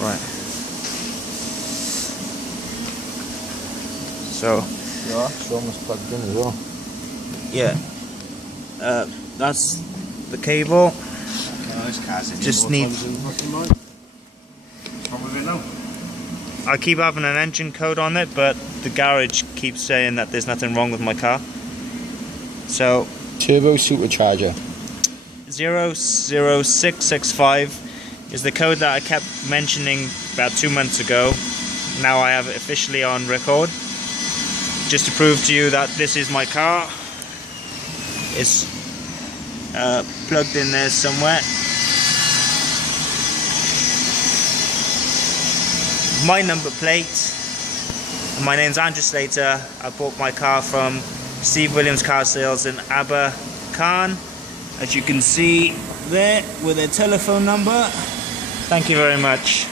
Right. So. Yeah, it's almost plugged in as well. Yeah. That's the cable. Just need. I keep having an engine code on it, but the garage keeps saying that there's nothing wrong with my car. So Turbo supercharger 00665 is the code that I kept mentioning about 2 months ago. Now I have it officially on record, just to prove to you that this is my car. It's plugged in there somewhere. My number plate. My name's Andrew Slater. I bought my car from Steve Williams Car Sales in Abercarn, as you can see there, with a telephone number. Thank you very much.